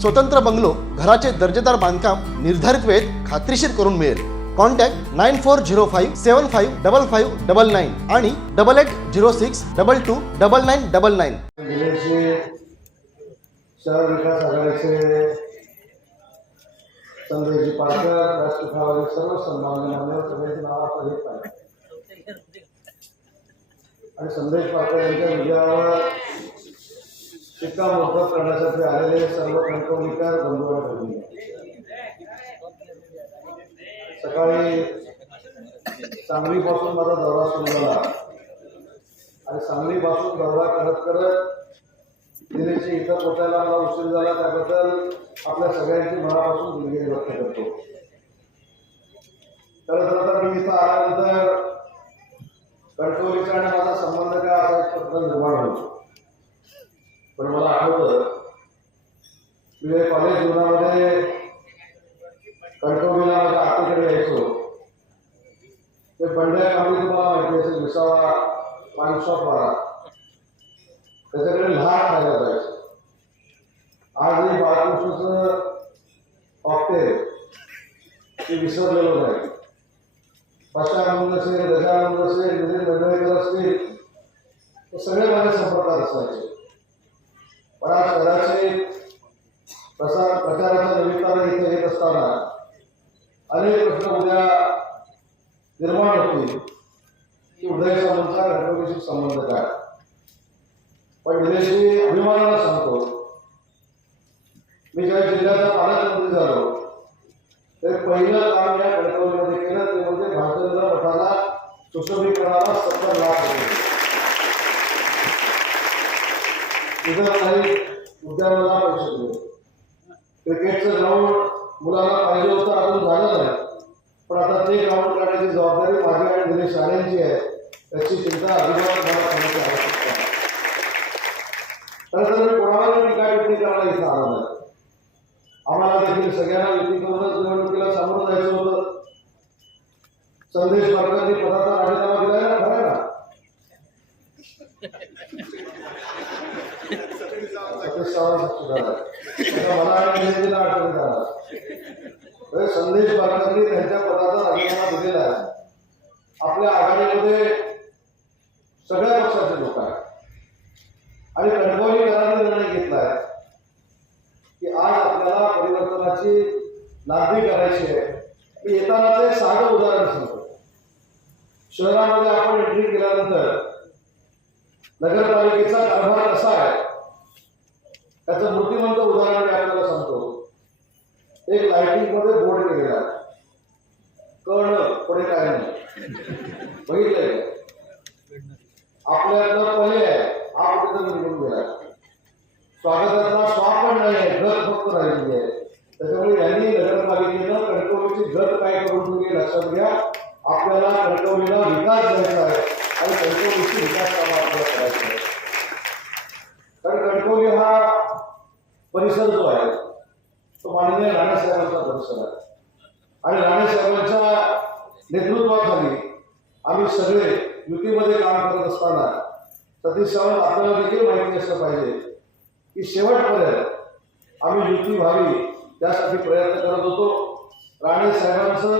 स्वतंत्र बंगलो घराचे दर्जेदार बांधकाम निर्धारित वेळेत खात्रीशीर करून मिळेल. Contact nine four zero five seven five double five double nine आणि double eight zero six double two double nine double nine. शहर विकास आघाडीचे संजयजी पारकर राष्ट्रवादी सर्व सन्मान्य मान्यवर सगळ्यांची नाव आपण घेत आहे आणि संदेश पारकर यांच्या विजयावर शिक्कामोर्तब करण्यासाठी आलेले सर्व कणकवलीकर बंधू आणि सकाळी सांगलीपासून माझा दौरा सुरू झाला. आणि सांगलीपासून दौरा करत करत दिल्लीची इथं पोचायला मला उशीर झाला त्याबद्दल आपल्या सगळ्यांची मनापासून दिलगिरी व्यक्त करतो. तर खरं तर मी इथं आल्यानंतर कणकवलीचा आणि माझा संबंध काय असा एक प्रश्न निर्माण होतो पण मला आठवतं मी कॉलेज जीवनामध्ये कणकवलीला माझ्या आतीकडे यायचो. ते बंड्या कांबळी तुम्हाला माहिती असेल विसावा पानशॉप मारा त्याच्याकडे लहान खायला जायचं. आजही बाळकृष्णाचं कॉकटेल ते विसरलेलो नाही. पशानंद असेल गजानंद असेल नितीन मंडळकर असतील सगळे माझ्या संपर्कात असायचे. पण आज शहराचे प्रसार प्रचाराच्या निमित्तानं इथे येत असताना अनेक प्रश्न उद्या निर्माण होतील. की उदय सामंतचा घटनेशी संबंध काय पण विदेशी अभिमानाला सांगतो मी ज्या जिल्ह्याचा पालकमंत्री झालो ते पहिलं काम या गणपतीमध्ये केलं ते म्हणजे भाजपा मठाला सुशोभीकरणाला सत्तर लाख रुपये. उद्या काही उद्यानाला पैसे क्रिकेटचं ग्राउंड मुलाला पाहिजे होतं अजून झालं नाही. पण आता ते ग्राउंड काढण्याची जबाबदारी माझी आणि दिनेश शाळेंची आहे. त्याची चिंता अभिमान मला करण्याची आवश्यकता आहे खरं मी टीका टिप्पणी करायला इथं आलो नाही. आम्हाला देखील सगळ्यांना युती करूनच निवडणुकीला सामोरं जायचं होतं. संदेश पारकरनी पदाचा राजीनामा ना खरं ना? सतीश सावंत सुधारला. मला आणि निलेशला आठवण झाला संदेश पारकरनी त्यांच्या पदाचा राजीनामा दिलेला आहे आपल्या आघाडीमध्ये सगळ्या पक्षाचे लोक आहेत आणि कणकवलीकरांनी निर्णय घेतला आहे की आज आपल्याला परिवर्तनाची नांदी करायची आहे मी येतानाचे साधं उदाहरण सांगतो शहरामध्ये आपण एंट्री केल्यानंतर नगरपालिकेचा कारभार कसा आहे त्याचं मूर्तिमंत उदाहरण मी आपल्याला सांगतो. एक लाइटिंगमध्ये बोर्ड केलेला आहे. कर्ण पुढे काय नाही. बघितलंय? का? आपल्यातलं पहिले आहे हा कुठेतरी निघून गेला स्वागतातला स्वाप पण नाही आहे गत फक्त राहिलेली आहे त्याच्यामुळे यांनी नगरपालिकेनं कणकवलीची गत काय करून ठेवली लक्षात घ्या आपल्याला कणकवलीला विकास द्यायचा आहे आणि कणकवलीची विकास कामं आपल्याला करायची आहे कारण कणकवली हा परिसर जो आहे तो माननीय राणेसाहेबांचा परिसर आहे. आणि राणेसाहेबांच्या नेतृत्वाखाली आम्ही सगळे युतीमध्ये काम करत असताना सतीश सावंत आपल्याला देखील माहिती असलं पाहिजे की शेवटपर्यंत आम्ही युती व्हावी त्यासाठी प्रयत्न करत होतो. राणेसाहेबांचं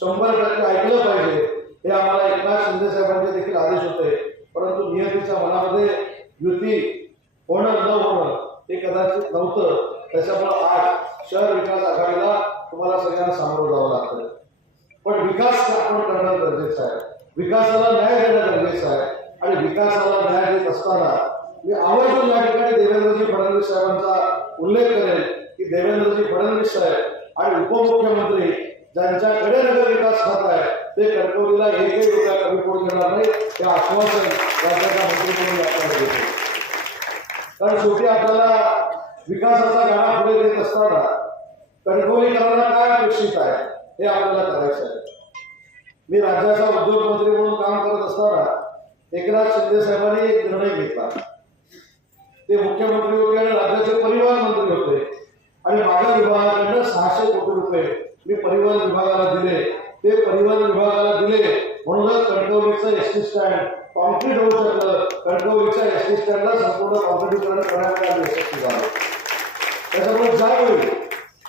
शंभर टक्के ऐकलं पाहिजे हे आम्हाला एकनाथ शिंदे साहेबांचे देखील आदेश होते. परंतु नियतीच्या मनामध्ये युती होणं न होणं हे कदाचित नव्हतं. त्याच्यामुळं आज शहर विकास आघाडीला तुम्हाला सगळ्यांना सामोरं जावं लागतं पण विकास आपण करणं गरजेचं आहे. विकासाला न्याय देणं गरजेचं आहे. आणि विकासाला न्याय देत असताना मी आवर्जून या ठिकाणी देवेंद्रजी फडणवीस साहेबांचा उल्लेख करेल की देवेंद्रजी फडणवीस साहेब आणि उपमुख्यमंत्री ज्यांच्याकडे नगरविकास खात आहे ते कणकवलीला एकही रुपया कमी पडून देणार नाही हे आश्वासन राज्याच्या मंत्री म्हणून आपल्याला देतो. कारण शेवटी आपल्याला विकासाचा गाडा पुढे देत असताना कणकवलीकरांना काय अपेक्षित आहे हे आपल्याला करायचं आहे. मी राज्याचा उद्योग मंत्री म्हणून काम करत असताना एकनाथ शिंदे साहेबांनी एक निर्णय घेतला. ते मुख्यमंत्री होते आणि राज्याचे परिवहन मंत्री होते. आणि माझ्या विभागाकडनं सहाशे कोटी रुपये मी परिवहन विभागाला दिले. ते परिवहन विभागाला दिले कणकवलीचं स्टँड कॉन्क्रीट होऊ शकलं कणकवलीच्या एस स्टँडला संपूर्ण कॉन्क्रीटीकरण करण्यात आलं यशस्वी झालं. त्याच्यामुळे ज्यावेळी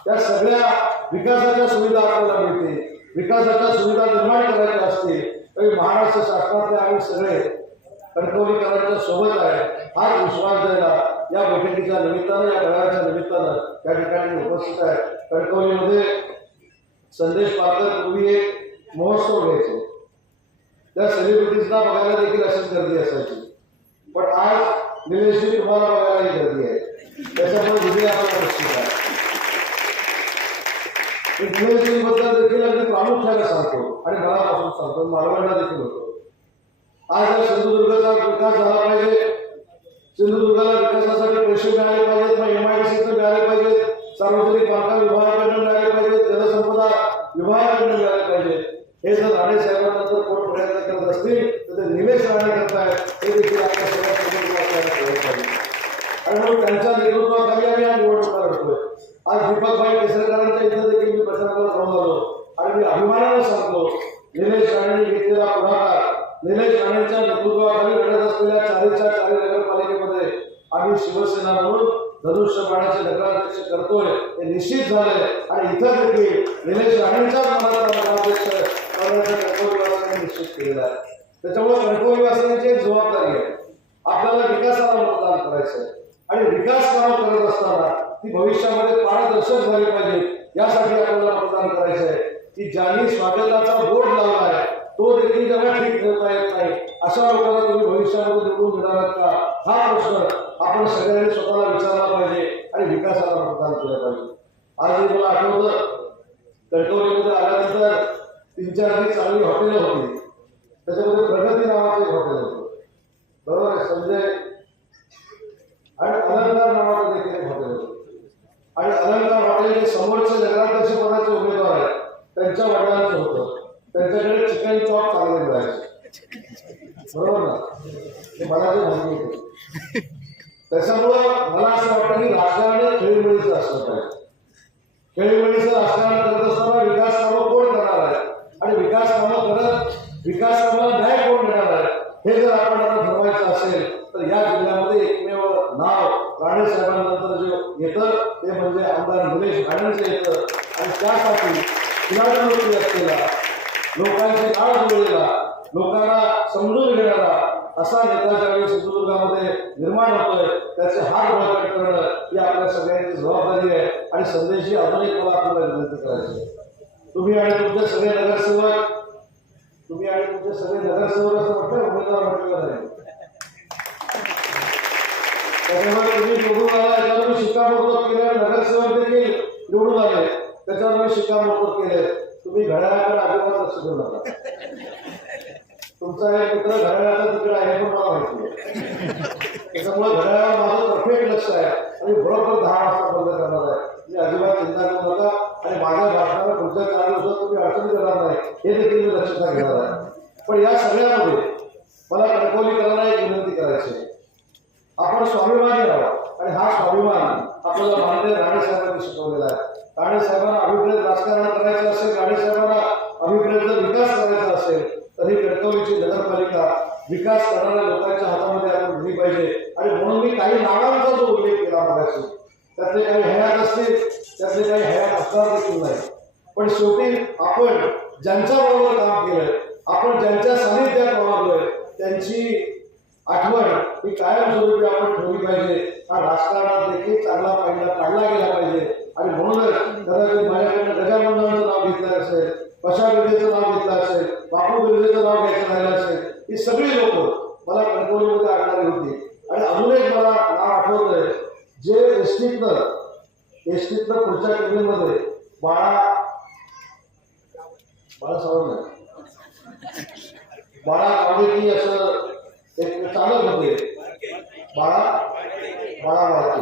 त्या सगळ्या विकासाच्या सुविधा आपल्याला मिळते विकासाच्या सुविधा निर्माण करायच्या असतील तरी महाराष्ट्र शासनातले आम्ही सगळे कणकवलीकरांच्या सोबत आहे. हाच विश्वास द्यायला या बैठकीच्या निमित्तानं या मेळाव्याच्या निमित्तानं या ठिकाणी उपस्थित आहे. कणकवलीमध्ये संदेश पात्र पूर्वी एक महोत्सव घ्यायचे. त्या सेलिब्रिटीजना बघायला देखील अशीच गर्दी असायची. पण आज निलेशजी तुम्हाला बघायला ही गर्दी आहे. त्याच्यामुळे विजय आपला प्रश्न आहे. मी देखील अगदी प्रामुख्याने सांगतो आणि मनापासून सांगतो. मालवणला देखील होतो. आज या सिंधुदुर्गाचा विकास झाला पाहिजे. सिंधुदुर्गाला विकासासाठी पैसे मिळाले पाहिजेत मग सी मिळाले पाहिजेत. सार्वजनिक बांधकाम विभागाकडनं मिळाले पाहिजेत. जलसंपदा विभागाकडनं मिळाले पाहिजेत. हे जर राणे साहेबांनंतर कोण प्रयत्न करत असतील तर ते निलेश राणे करतायत. हे देखील आपल्या सगळ्या आणि मग त्यांच्या नेतृत्वाखाली आम्ही आज निवडणुका लढतोय आज दीपकभाई केसरकरांच्या इथं देखील मी प्रचाराला जाऊन आलो. आणि मी अभिमानाने सांगतो निलेश राणेंनी घेतलेला पुढाकार निलेश राणेंच्या नेतृत्वाखाली लढत असलेल्या चारीच्या चारी नगरपालिकेमध्ये आम्ही शिवसेना म्हणून धनुष्यबाणाचे नगराध्यक्ष करतोय हे निश्चित झालंय. आणि इथं देखील निलेश राणेंच्याच मनाचा नगराध्यक्ष करण्याचा कणकवलीवासियांनी निश्चित केलेला आहे. त्याच्यामुळे कणकवलीवासियांची जबाबदारी आहे. आपल्याला विकासाला मतदान करायचं आहे. आणि विकास कामं करत असताना ती भविष्यामध्ये पारदर्शक झाली पाहिजे. यासाठी आपल्याला मतदान करायचं आहे. की ज्यांनी स्वागताचा बोर्ड लावला आहे तो देखील त्यांना ठीक ठेवता येत नाही. अशा लोकांना तुम्ही भविष्यामध्ये निवडून देणार का? हा प्रश्न आपण सगळ्यांनी स्वतःला विचारला पाहिजे आणि विकासाला मतदान केलं पाहिजे. आज मला आठवतं कणकवलीमध्ये तीन चार चांगली हॉटेल होती. त्याच्यामध्ये प्रगती नावाचे हॉटेल होते बरोबर आहे संजय आणि अलंकार नावाचं देखील एक हॉटेल होतं आणि अलंकार हॉटेल हे समोरचे नगराध्यक्ष पदाचे उमेदवार आहेत त्यांच्या वडिलांचं होतं त्यांच्याकडे चिकन चॉप चांगले मिळायचे बरोबर ना हे मला जे माहिती होतं त्याच्यामुळं मला असं वाटतं की राजकारण हे खेळीमेळीचं असलं पाहिजे खेळीमेळीचं राजकारण करत असताना विकास कामं कोण करणार आहे आणि विकास कामं विकासाला विकास कामाला न्याय कोण देणार आहे? हे जर आपण आता ठरवायचं असेल तर या जिल्ह्यामध्ये एकमेव नाव राणे साहेबांनंतर जे येतं ते म्हणजे आमदार निलेश राणेंचं येतं. आणि त्यासाठी फिराटवृत्ती असलेला लोकांचे काळ जोडलेला लोकांना समजून घेणारा असा नेता ज्यावेळी सिंधुदुर्गामध्ये निर्माण होतोय त्याचे हात बळकट करणं ही आपल्या सगळ्यांची जबाबदारी आहे. आणि संदेशी अजून एक मला आपल्याला विनंती करायची तुम्ही आणि तुमचे सगळे नगरसेवक तुम्ही आणि तुमचे सगळे नगरसेवक असं म्हटलं उमेदवार म्हटलेलं नाही त्याच्यामुळे तुम्ही निवडून आला याच्यावर मी शिक्कामोर्तब केलं आणि नगरसेवक देखील निवडून आले त्याच्यावर मी शिक्कामोर्तब केले. तुम्ही घड्याळाकडे अजिबात लक्ष देऊ नका. तुमचा एक मित्र घड्याळाचा तिकडे आहे पण मला माहिती आहे. त्याच्यामुळे घड्याळावर माझं परफेक्ट लक्ष आहे. आणि बरोबर दहा वाजता बंद करणार आहे. मी अजिबात चिंता करू नका. आणि माझ्या भाषणाला पुढच्या चार दिवसात तुम्ही अडचण देणार नाही. हे देखील मी लक्षात घेणार आहे. पण या सगळ्यामध्ये मला कणकवलीकरांना एक विनंती करायची आहे. आपण स्वाभिमानी आहोत. आणि हा स्वाभिमान आपल्याला माननीय राणे साहेबांनी शिकवलेला आहे. राणे साहेबांना अभिप्रेत राजकारण करायचं असेल राणे साहेबांना अभिप्रेत विकास करायचा असेल तर ही कणकवलीची नगरपालिका विकास करणाऱ्या लोकांच्या हातामध्ये आपण दिली पाहिजे. आणि म्हणून मी काही नावांचा जो उल्लेख केला मागाशी त्यातले काही हयात असतील त्यातले काही हयात असणार देखील नाही. पण शेवटी आपण ज्यांच्या बरोबर काम केलंय आपण ज्यांच्या सानिध्यात वावरलोय त्यांची आठवण ही कायमस्वरूपी आपण ठेवली पाहिजे. हा राजकारणात देखील चांगला पाहिजे काढला गेला पाहिजे. आणि म्हणूनच कदाचित माझ्याकडनं गजानंदांचं नाव घेतलं असेल पशा बिर्देचं नाव घेतलं असेल बापू बिर्देचं नाव घ्यायचं राहिलं असेल ही सगळी लोक मला कणकवलीमध्ये आणणारी होती आणि अजून एक मला नाव आठवतंय जे एसटीतनं पुढच्या टीव्हीमध्ये बाळा बाळा सावंत बाळा कावडेकी असं एक चालक होते. बाळा बाळा वाळके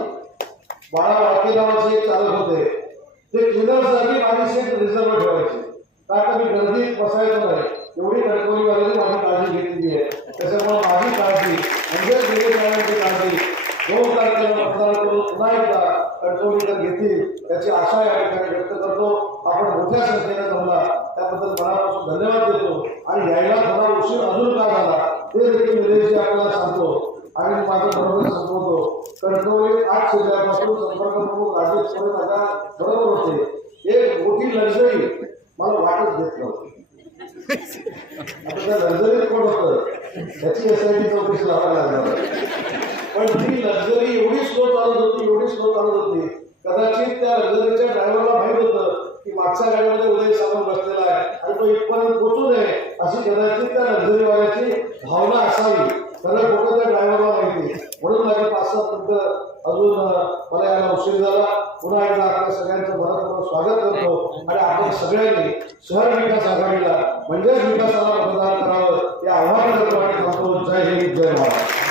बाळा वाळके नावाचे एक चालक होते. ते क्लिनरसाठी माझी सीट रिझर्व ठेवायचे. कारण मी गर्दीत बसायचं नाही. एवढी कणकवलीवाल्याने माझी काळजी घेतलेली आहे. त्याच्यामुळे माझी काळजी म्हणजे काळजी दोन तारखेला मतदान करून पुन्हा एकदा कंट्रोल कणकवलीकर घेतील त्याची आशा या ठिकाणी व्यक्त करतो. आपण मोठ्या संख्येने जमला त्याबद्दल मनापासून धन्यवाद देतो. आणि यायला थोडा उशीर अजून का झाला ते देखील निलेशजी आपल्याला सांगतो. आणि माझं बरोबर संपवतो कणकवली आठ जिल्ह्यापासून संपर्क प्रमुख राजेश सोरे माझ्या बरोबर होते. एक मोठी लक्झरी मला वाटच देत नव्हती. आता त्या लक्झरीत कोण होतं? त्याची एस आय टी चौकशी लावायला लागणार. पण ती लक्झरी एवढी स्लो चालत होती एवढी स्लो चालत होती. कदाचित त्या लक्झरीच्या ड्रायव्हरला माहीत होतं की मागच्या गाडीमध्ये उदय सामान बसलेला आहे आणि तो इथपर्यंत पोचू नये अशी कदाचित त्या लक्झरीवाल्याची भावना असावी. खरं खोटं त्या ड्रायव्हरला माहिती. म्हणून माझे पाच सात मिनिटं अजून मला यायला उशीर झाला. पुन्हा एकदा आपल्या सगळ्यांचं मनपूर्वक स्वागत करतो आणि आपण सगळ्यांनी शहर विकास आघाडीला म्हणजेच विकासाला मतदान करावं या आव्हानाप्रमाणे सांगतो जय हिंद जय महाराष्ट्र